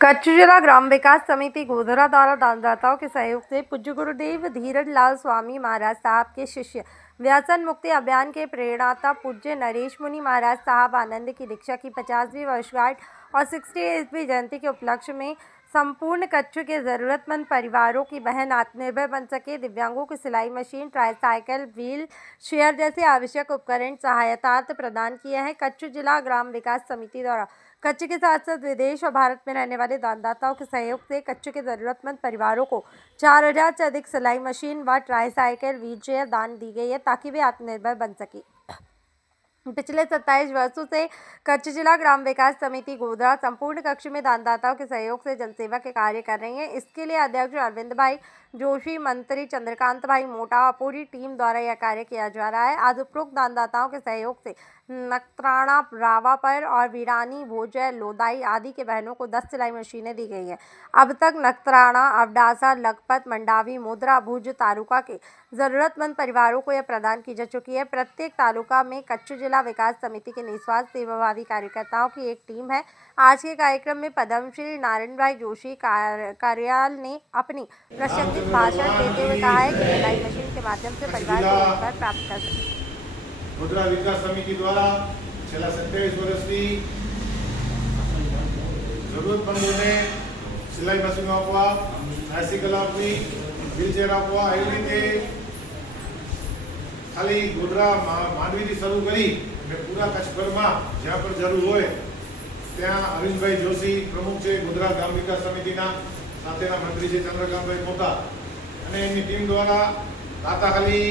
कच्छ जिला ग्राम विकास समिति गोधरा द्वारा दानदाताओं के सहयोग से पूज्य गुरुदेव धीरज लाल स्वामी महाराज साहब के शिष्य व्यसन मुक्ति अभियान के प्रेरणाता पूज्य नरेश मुनि महाराज साहब आनंद की दीक्षा की 50वीं वर्षगांठ और 68वीं जयंती के उपलक्ष्य में संपूर्ण कच्छ के ज़रूरतमंद परिवारों की बहन आत्मनिर्भर बन सके, दिव्यांगों को सिलाई मशीन, ट्राईसाइकिल, व्हील चेयर जैसे आवश्यक उपकरण सहायतार्थ प्रदान किए हैं। कच्छ जिला ग्राम विकास समिति द्वारा कच्छ के साथ साथ विदेश और भारत में रहने वाले दानदाताओं के सहयोग से कच्छ के ज़रूरतमंद परिवारों को 4000 से अधिक सिलाई मशीन व ट्राईसाइकिल, व्हील चेयर दान दी गई है ताकि वे आत्मनिर्भर बन सके। पिछले 27 वर्षों से कच्छ जिला ग्राम विकास समिति गोधरा संपूर्ण कक्ष में दानदाताओं के सहयोग से जनसेवा के कार्य कर रही है। इसके लिए अध्यक्ष अरविंद भाई जोशी, मंत्री चंद्रकांत भाई मोटा और पूरी टीम द्वारा यह कार्य किया जा रहा है। आज उपरोक्त दानदाताओं के सहयोग से नक्त्राणा, रावापर और वीरानी, भोजय, लोदाई आदि के बहनों को 10 सिलाई मशीनें दी गई हैं। अब तक नक्त्राणा, अवडासा, लखपत, मंडावी, मुद्रा, भुज तालुका के ज़रूरतमंद परिवारों को यह प्रदान की जा चुकी है। प्रत्येक तालुका में कच्छ जिला विकास समिति के निस्वार्थ सेवाभावी कार्यकर्ताओं की एक टीम है। आज के कार्यक्रम में पद्मश्री नारायण भाई जोशी कार्याल ने अपनी प्रशंसित भाषण देते हुए कहा है कि सिलाई मशीन के माध्यम से परिवार को रोजगार प्राप्त कर सके। गोधरा विकास समिति द्वारा छेल्ला 27 વર્ષથી જરૂરતમંદોને સિલાઈ મશીનો આપવા, ટ્રાયસિકલ આપવી, વ્હીલચેર આપવા, એવી રીતે ખાલી ગોધરા માંડવીથી શરૂ કરી અને પૂરા કચ્છભરમાં જ્યાં પણ જરૂર હોય ત્યાં અરવિંદભાઈ જોશી પ્રમુખ છે ગોધરા ગ્રામ વિકાસ સમિતિના, સાથેના મંત્રી છે ચંદ્રકાંતભાઈ મોટા અને એમની ટીમ દ્વારા દાતા ખાલી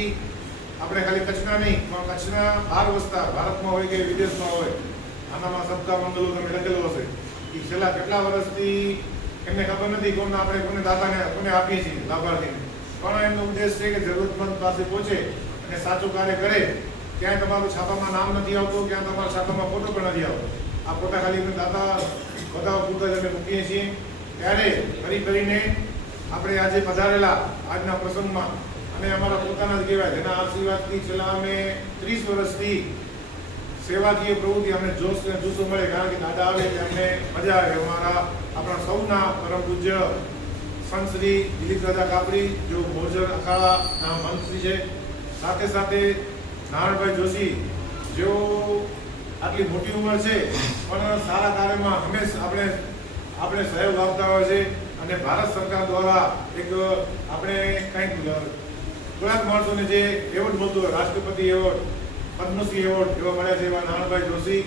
આપણે ખાલી કચ્છના નહીં પણ કચ્છના બહાર વસતા ભારતમાં હોય કે વિદેશમાં હોય આનામાં સબકા મંગલો તમે લખેલો હશે કે છેલ્લા કેટલા વર્ષથી એમને ખબર નથી કોને આપણે કોને દાતાને કોને આપીએ છીએ લાભાર્થીને, પણ એમનો ઉદ્દેશ છે કે જરૂરતમંદ પાસે પહોંચે અને સાચું કાર્ય કરે। ક્યાંય તમારું છાપામાં નામ નથી આવતું, ક્યાં તમારા છાપામાં ફોટો પણ નથી આવતો, આ ફોટા ખાલી અમે દાતા બતાવવા પૂરતા જ અમે મૂકીએ છીએ। ત્યારે ફરી ફરીને આપણે આજે પધારેલા આજના પ્રસંગમાં અને અમારા પોતાના જ કહેવાય જેના આશીર્વાદથી છેલ્લા અમે 30 વર્ષથી સેવાકીય પ્રવૃત્તિ અમને જોશ અને જુસ્સો મળે, કારણ કે દાદા આવે એટલે અમને મજા આવે। અમારા આપણા સૌના પરમ પૂજ્ય સંત શ્રી દિલીપ દાદા કાપડી જો ભોજન અખાડાના મંત્રી છે, સાથે સાથે નારાયણભાઈ જોશી જેઓ આટલી મોટી ઉંમર છે પણ સારા કાર્યમાં હંમેશા આપણે સહયોગ આપતા હોય છે અને ભારત સરકાર દ્વારા એક આપણે કંઈક થોડાક માણસોને જે એવોર્ડ મળતો હોય, રાષ્ટ્રપતિ એવોર્ડ, પદ્મશ્રી એવોર્ડ એવા મળ્યા છે એવા નારાયણભાઈ જોશી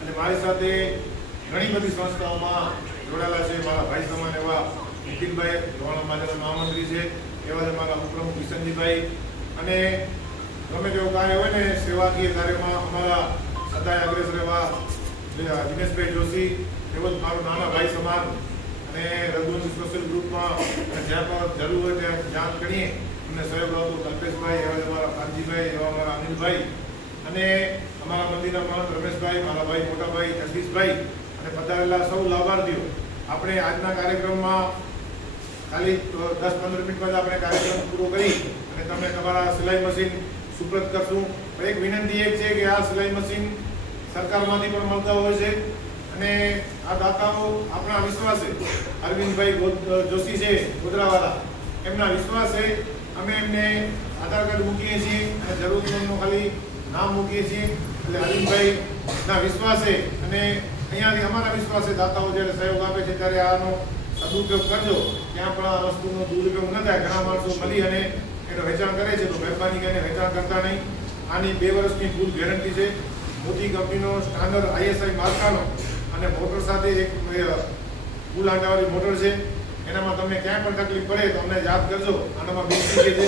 અને મારી સાથે ઘણી બધી સંસ્થાઓમાં જોડાયેલા છે મારા ભાઈ સમાન એવા નીતિનભાઈ લોહાણા માટેના મહામંત્રી છે, એવા જ અમારા ઉપપ્રમુખ કિશનજીભાઈ અને ગમે તેવું કાર્ય હોય ને સેવાકીય કાર્યમાં અમારા સદાય અગ્રેસર એવા દિનેશભાઈ જોશી એવો જ મારો નાના ભાઈ સમાન અને રઘુવંશી સોશિયલ ગ્રુપમાં જ્યાં પણ જરૂર હોય ત્યાં જાણ કરીએ અમને સહયોગ આપતો કલ્પેશભાઈ, એવા અમારા કાનજીભાઈ, એવા અમારા અનિલભાઈ અને અમારા મંદિરના મહંત રમેશભાઈ, મારા ભાઈ મોટા ભાઈ જગદીશભાઈ અને પધારેલા સૌ લાભાર્થીઓ। આપણે આજના કાર્યક્રમમાં ખાલી 10-15 મિનિટમાં જ આપણે કાર્યક્રમ પૂરો કરી અને તમને તમારા સિલાઈ મશીન સુપ્રત કરશું। એક વિનંતી એક છે કે આ સિલાઈ મશીન સરકારમાંથી પણ મળતા હોય છે અને આ દાતાઓ આપણા વિશ્વાસે અરવિંદભાઈ જોશી છે ગોધરાવાળા, એમના વિશ્વાસે અમે એમને આધાર કાર્ડ મૂકીએ છીએ અને જરૂરતમંદનું ખાલી નામ મૂકીએ છીએ। એટલે અરવિંદભાઈના વિશ્વાસે અને અહીંયાથી અમારા વિશ્વાસે દાતાઓ જ્યારે સહયોગ આપે છે ત્યારે આનો સદુપયોગ કરજો, ત્યાં પણ આ વસ્તુનો દુરુપયોગ ન થાય। ઘણા માણસો મળી અને એનો વેચાણ કરે છે તો મહેરબાની કરીને વેચાણ કરતા નહીં। આની 2 વર્ષની ફૂલ ગેરંટી છે, મોટી કંપનીનો સ્ટાન્ડર્ડ ISI માર્કાનો અને મોટર સાથે એક ફૂલ આંટાવાળી મોટર છે, એનામાં તમને ક્યાંય પણ તકલીફ પડે તો અમને યાદ કરજો। આનામાં બેટરી છે,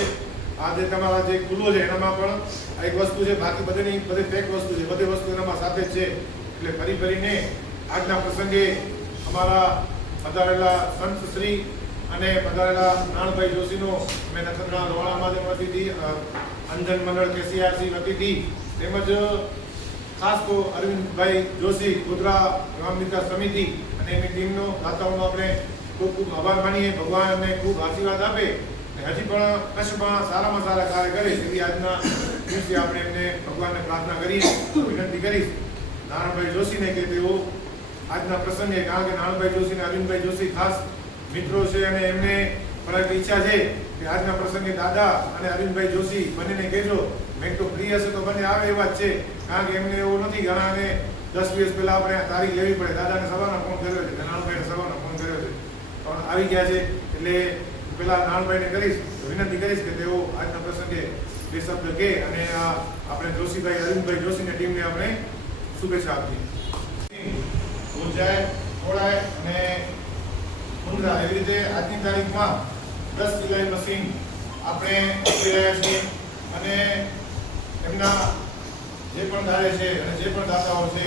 આ જે તમારા જે ખુલ્લો છે એનામાં પણ એક વસ્તુ છે, બાકી બધી પેક વસ્તુ છે, બધી વસ્તુ એનામાં સાથે જ છે। એટલે ફરી ફરીને આજના પ્રસંગે અમારા પધારેલા સંત શ્રી અને પધારેલા નારાયણભાઈ જોશીનો અમે નખત્રાણા લોહાણા માધ્યમ વતીથી, અંજન મંડળ KCRC વતીથી તેમજ ખાસ તો અરવિંદભાઈ જોશી ગોધરા ગ્રામ વિકાસ સમિતિ અને એની ટીમનો દાતાઓનો આપણે ખૂબ ખૂબ આભાર માનીએ। ભગવાનને ખૂબ આશીર્વાદ આપે હજી પણ કચ્છમાં સારામાં સારા કાર્ય કરે એવી આજના દિવસે આપણે એમને ભગવાનને પ્રાર્થના કરીએ। વિનંતી કરીશ નારાયણભાઈ જોશીને કે તેઓ આજના પ્રસંગે, કારણ કે નાણભાઈ જોશી અને અરવિંદભાઈ જોશી ખાસ મિત્રો છે અને એમને પણ એક ઈચ્છા છે કે આજના પ્રસંગે દાદા અને અરવિંદભાઈ જોશી બંનેને કહેજો. મેં તો ફ્રી હશે તો બંને આવે એવા જ છે, કારણ કે એમને એવું નથી. ઘણાને 10 દિવસ પહેલા આપણે તારીખ લેવી પડે. દાદાને સવારના ફોન કર્યો છે, નાણભાઈને સવારના ફોન કર્યો છે, પણ આવી ગયા છે. એટલે પેલા નાણભાઈને કરીશ, વિનંતી કરીશ કે તેઓ આજના પ્રસંગે બે શબ્દ કહે અને આપણે જોશીભાઈ અરવિંદભાઈ જોશીની ટીમને આપણે શુભેચ્છા આપીએ. ઉર્જાય ખોળાય અને મુંદ્રા એવી રીતે આજની તારીખમાં 10 સિલાઈ મશીન આપણે આપી રહ્યા છીએ અને એમના જે પણ દાડે છે અને જે પણ દાતાઓ છે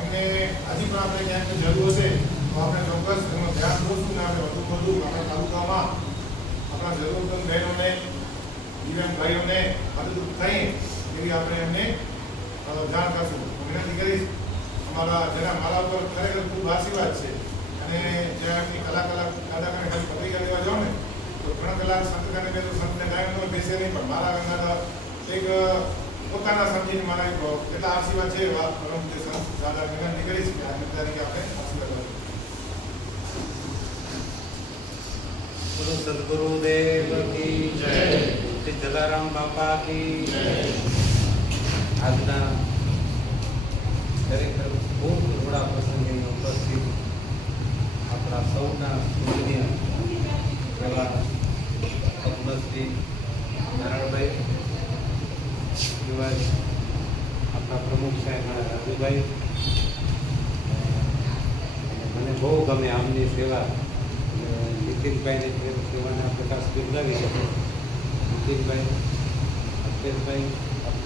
એમને હજી પણ આપણે ક્યાંક જરૂર હશે તો આપણે ચોક્કસ એનું ધ્યાન દોરશું ને આપણે વધુ આપણા તાલુકામાં આપણા જરૂરતમંદ બહેનોને દિવ્યાંગ ભાઈઓને મદદરૂપ થઈએ એવી આપણે એમને જાણ કરશું. હું વિનંતી કરીશ, અમારા જેના મારા ઉપર ખરેખર ખૂબ આશીર્વાદ છે અને જ્યાં એમની કલાકારને ખાલી પત્રિકા લેવા જાઓ ને તો ઘણા કલાક સંતકાને બે તો સંતને ગાયનમાં બેસે નહીં, પણ મારા ગંગાધર એક પોતાના સમજીને મારા કેટલા આશીર્વાદ છે એવા પરમ તે સંત દાદા વિનંતી કરીશ કે આ તરીકે આપણે આશીર્વાદ આપીએ. ગુરુ સદગુરુદેવ કી જય, શ્રી જલારામ બાપા કી જય. આજના ખરેખર ખૂબ થોડા પ્રસંગે ઉપસ્થિત આપણા સૌના પૂજનીય એવા પદ્મશ્રી નારાયણભાઈ, યુવાજ આપણા પ્રમુખ સાહેબ રાજુભાઈ, મને બહુ ગમે આમની સેવા. નીતિનભાઈને સેવાના પ્રકાશ બિરદાવી શકે. નીતિનભાઈ, અલ્પેશભાઈ,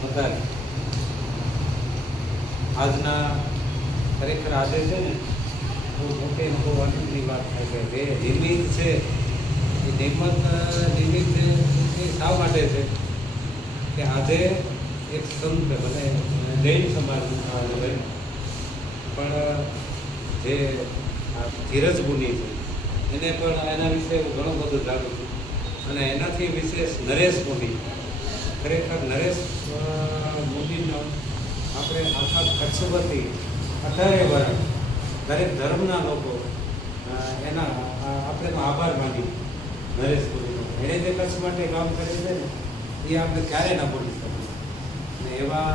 બધા આજના ખરેખર આજે છે ને બહુ મોટી બહુ આનંદની વાત થાય છે. જે નિમિત્ત છે એ નિમિત્ત એ શા માટે છે કે આજે એક સંત મને જૈન સમાજનું હોય પણ જે આ ધીરજ મુનિ છે એને પણ એના વિશે હું ઘણું બધું જાણું છું અને એનાથી વિશેષ નરેશ મુનિ. ખરેખર નરેશ મુનિનો આપણે આખા કચ્છમાંથી 18 વર્ષ દરેક ધર્મના લોકો એના આપણે આભાર માની નરેશ મુનિનો. એણે જે કચ્છ માટે કામ કરે છે ને એ આપણે ક્યારેય ના ભૂલી શકીએ. અને એવા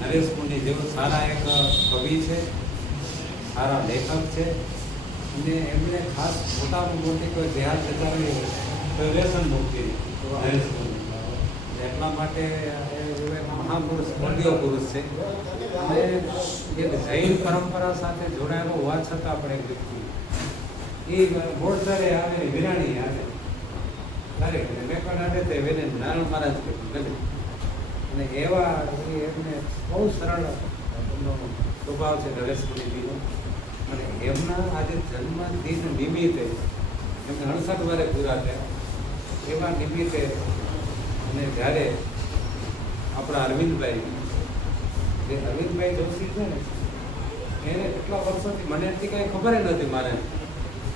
નરેશ મુનિ જેવો સારા એક કવિ છે, સારા લેખક છે અને એમણે ખાસ મોટામાં મોટી કોઈ જેહાદ જતાવી તો વ્યસન મુક્તિ નરેશ મુનિ. એટલા માટે મહાપુરુષ મોટીઓ પુરુષ છે અને એક જૈન પરંપરા સાથે જોડાયેલો હોવા છતાં પણ એક વ્યક્તિ એ મોડસારે આવે વિરાણી આવે તારે મેકણ આડે તે વેને નારાયણ મહારાજ ગમે અને એવા એમને બહુ સરળ સ્વભાવ છે નરેશ મુનિજીનો. અને એમના આજે જન્મદિન નિમિત્તે એમને 68 વર્ષે પૂરા થયા. એવા નિમિત્તે અને જ્યારે આપણા અરવિંદભાઈ જોશી છે ને એને કેટલા વર્ષોથી મને એનાથી કાંઈ ખબર નથી. મારે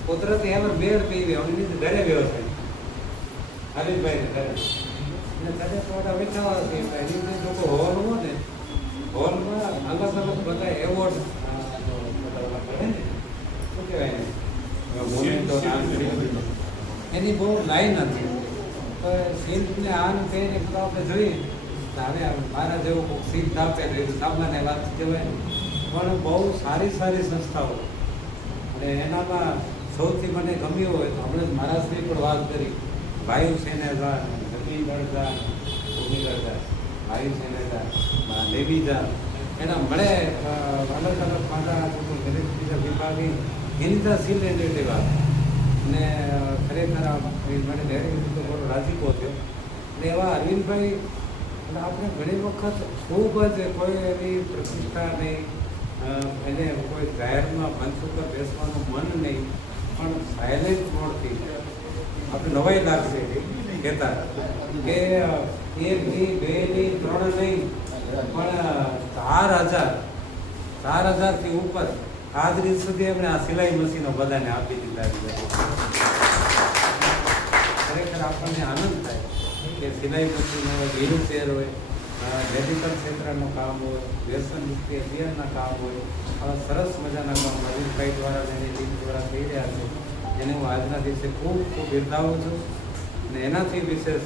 કુદરતી એમ મેળ પી એમની ઘરે ગયો છે અરવિંદભાઈને ઘરે અને ઘરે થોડા બેઠા એની લોકો હોવાનું હોય ને હોલમાં અલગ અલગ બધા એવોર્ડ શું કહેવાય ને મોમેન્ટો એની બહુ લાઈન હતી. તો સિંધને આન કહીને આપણે જોઈએ તો હવે મારા જેવું કોઈ સિંધ આપે સામાન્ય વાત કહેવાય પણ બહુ સારી સંસ્થાઓ અને એનામાં સૌથી મને ગમ્યું હોય તો હમણાં મહારાજની પણ વાત કરી વાયુ સેનેદાર, જમીન દળદાર, ભૂમિ દળદાર, વાયુ સેનેદાર, દેવીદાર એના મળે અલગ અલગ મારા દરેક બીજા વિભાગની એની તો સિલેન્ડરની વાત અને ખરેખર મને દરેક તો બહુ રાજીપો થયો. અને એવા અરવિંદભાઈ અને આપણે ઘણી વખત ખૂબ જ કોઈ એની પ્રતિષ્ઠા નહીં, એને કોઈ જાહેરમાં મંચ ઉપર બેસવાનું મન નહીં, પણ સાયલેન્ટ મોડથી આપણે નવાઈ લાગશે કહેતા કે 1 નહીં 2 નહીં 3 નહીં પણ 4,000થી ઉપર આજ દિવસ સુધી એમણે આ સિલાઈ મશીનો બધાને આપી દીધા. ખરેખર આપણને આનંદ થાય કે સિલાઈ મશીન હોય, વ્હીલ ચેર હોય મેડિકલ ક્ષેત્રનું કામ હોય, વ્યસન મુક્તિ અભિયાનના કામ હોય, આવા સરસ મજાના કામ અરવિંદભાઈ દ્વારા અને એની ટીમ દ્વારા થઈ રહ્યા છે, જેને હું આજના દિવસે ખૂબ ખૂબ બિરદાવું છું. અને એનાથી વિશેષ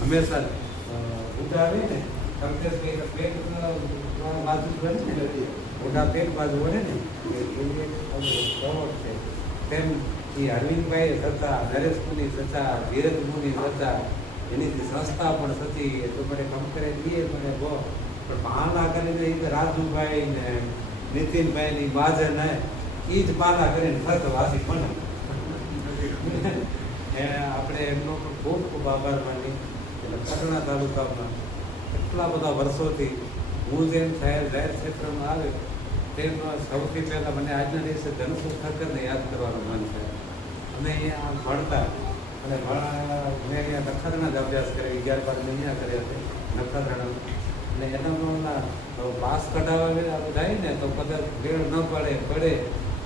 હંમેશા ઉડા આવીને સંકેશભાઈ પેટ બાજુ બને ને ઉડા પેટ બાજુ વળે ને એવી એક પ્રવૃત્તિ છે. તેમ એ અરવિંદભાઈ થતા, નરેશ મુનિ થતા, ધીરજ મુનિ થતા, એની જે સંસ્થા પણ થતી એ તો મને કંપરે દઈએ મને બહુ પણ બહાના કરીને એ રાજુભાઈ ને નીતિનભાઈની બાજર ને એ જ બહાના કરીને થતો વાસી મને આપણે એમનો પણ ખૂબ ખૂબ આભાર માની. એટલે કટણા તાલુકામાં એટલા બધા વર્ષોથી હું જેમ જાહેર ક્ષેત્રમાં આવ્યો તેમ સૌથી પહેલાં મને આજના દિવસે ધનસુખ ઠક્કરને યાદ કરવાનું મન થાય. અમે અહીંયા ભણતા અને મેં અહીંયા નખત્રાણા જ અભ્યાસ કર્યો, 11-12 અહીંયા કર્યા છે નખત્રાણા. અને એનામાં પાસ કઢાવવા જાય ને તો કદાચ ભેળ ન પડે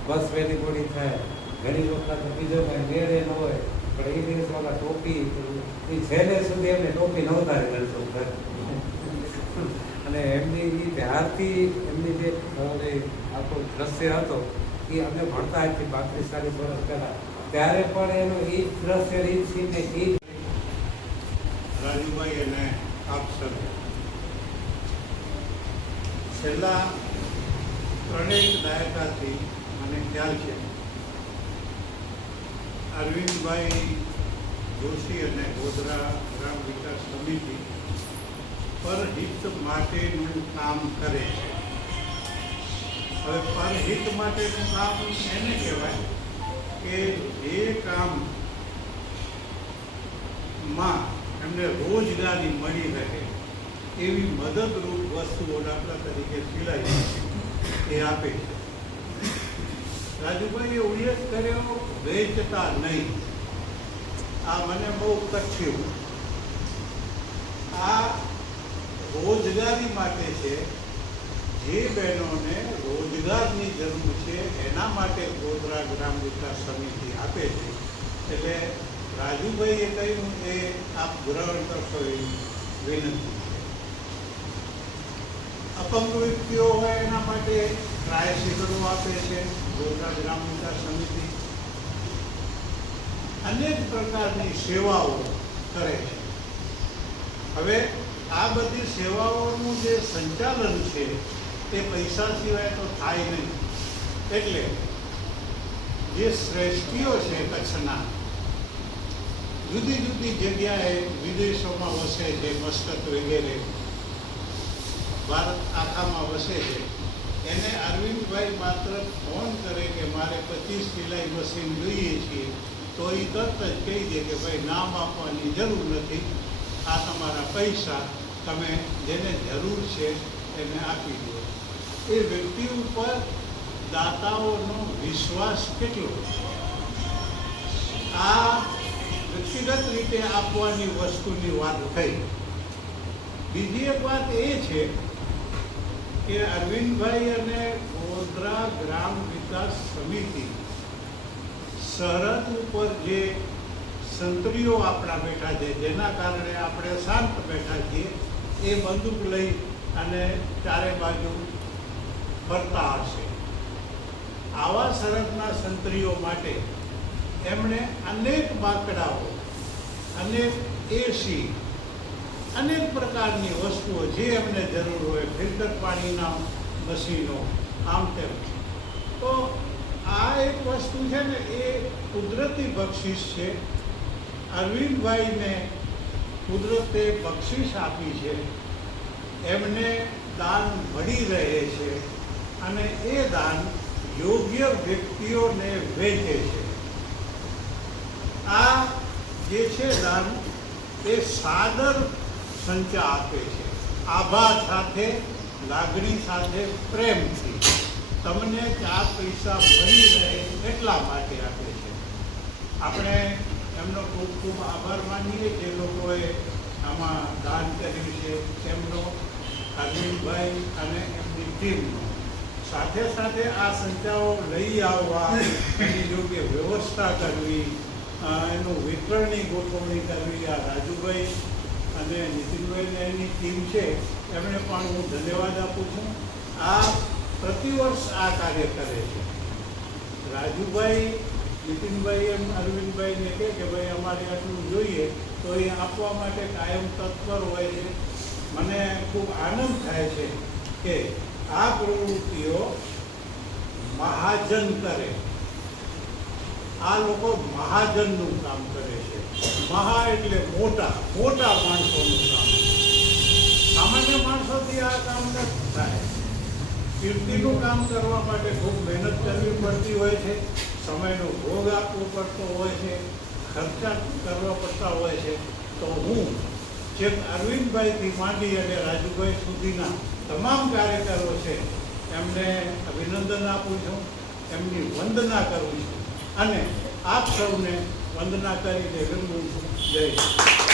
બસ વહેલી મોડી થાય. ઘણી વખત બીજો કંઈ મેળે ન હોય પણ એ દિવસવાળા ટોપી એ છેલ્લે સુધી એમને ટોપી ન ઉતારી ધનસુખ ઠક્કર. અને એમની એ ત્યારથી એમની જે આખો દ્રશ્ય હતો એ અમે ભણતા હતી 35-40 વર્ષ પહેલાં, ત્યારે પણ એનું એ જ દ્રશ્ય રીત છે ને એ રાજુભાઈ અને આપ સર છેલ્લા 3 દાયકાથી મને ખ્યાલ છે અરવિંદભાઈ જોશી અને ગોધરા ગ્રામ વિકાસ સમિતિ પરહિત માટેનું કામ કરે છે. હવે પરહિત માટેનું કામ એને કહેવાય કે જે કામમાં એમને રોજગારી મળી રહે એવી મદદરૂપ વસ્તુઓ, દાખલા તરીકે સિલાઈ એ આપે છે. રાજુભાઈએ ઉલ્લેખ કર્યો વેચતા નહીં. આ મને બહુ કચ્યું. આ રોજગારી માટે છે. જે બહેનોને રોજગારની જરૂર છે એના માટે ગોધરા ગ્રામ વિકાસ સમિતિ આપે છે. એટલે રાજુભાઈએ કહ્યું એ આપ ગ્રહણ કરશો એ વિનંતી છે. અપંગ વ્યક્તિઓ હોય એના માટે ટ્રાયસિકલો આપે છે ગોધરા ગ્રામ વિકાસ સમિતિ. અનેક પ્રકારની સેવાઓ કરે છે. હવે આ બધી સેવાઓનું જે સંચાલન છે તે પૈસા સિવાય તો થાય નહીં. એટલે જે શ્રેષ્ઠીઓ છે કચ્છના, જુદી જુદી જગ્યાએ વિદેશોમાં વસે છે, મસ્કત વગેરે ભારત આખામાં વસે છે, એને અરવિંદભાઈ માત્ર ફોન કરે કે મારે 25 સિલાઈ મશીન જોઈએ છીએ તો એ તરત જ કહી દે કે ભાઈ નામ આપવાની જરૂર નથી, આ તમારા પૈસા તમે જેને જરૂર છે એને આપી દો. એ વ્યક્તિ ઉપર દાતાઓનો વિશ્વાસ કેટલો! આ વ્યક્તિગત રીતે આપવાની વસ્તુની વાત થઈ. બીજી એક વાત એ છે કે અરવિંદભાઈ અને ગોધરા ગ્રામ વિકાસ સમિતિ સરહદ ઉપર જે સંતરીઓ આપણા બેઠા છે, જેના કારણે આપણે શાંત બેઠા છીએ, એ બંદૂક લઈ અને ચારે બાજુ ફરતા હશે. આવા સરહદના સંતરીઓ માટે એમણે અનેક બાકડાઓ, અનેક એસી, અનેક પ્રકારની વસ્તુઓ જે એમને જરૂર હોય, ફિલ્ટર પાણીના મશીનો, આમ તેમ. તો આ એક વસ્તુ છે ને એ કુદરતી બક્ષિસ છે. અરવિંદભાઈને કુદરતે બક્ષિસ આપી છે, એમને દાન મળી રહે છે અને એ દાન યોગ્ય વ્યક્તિઓને વેચે છે. આ જે છે દાન એ સાદર સંચા આપે છે, આભાર સાથે, લાગણી સાથે, પ્રેમથી. તમને 4 પૈસા મળી રહે એટલા માટે આપે છે. આપણે એમનો ખૂબ ખૂબ આભાર માનીએ જે લોકોએ આમાં દાન કર્યું છે તેમનો, અરવિંદભાઈ અને એમની ટીમનો. સાથે સાથે આ સંચાઓ લઈ આવવા, એની યોગ્ય વ્યવસ્થા કરવી, એનું વિતરણની ગોઠવણી કરવી આ રાજુભાઈ અને નીતિનભાઈને એની ટીમ છે એમને પણ હું ધન્યવાદ આપું છું. આ પ્રતિવર્ષ આ કાર્ય કરે છે. રાજુભાઈ નીતિનભાઈ એમ અરવિંદભાઈને કહે કે ભાઈ અમારે આટલું જોઈએ તો એ આપવા માટે કાયમ તત્પર હોય છે. મને ખૂબ આનંદ થાય છે કે આ પ્રવૃત્તિઓ મહાજન કરે. આ લોકો મહાજનનું કામ કરે છે. મહા એટલે મોટા મોટા માણસોનું કામ. સામાન્ય માણસોથી આ કામ નથી થાય. કીર્તિનું કામ કરવા માટે ખૂબ મહેનત કરવી પડતી હોય છે, સમયનો ભોગ આપવો પડતો હોય છે, ખર્ચા કરવા પડતા હોય છે. તો હું છેક અરવિંદભાઈથી માંડી અને રાજુભાઈ સુધીના તમામ કાર્યકરો છે એમને અભિનંદન આપું છું, એમની વંદના કરું છું અને આપ સૌને વંદના કરીને વિરમું છું. જય શ્રી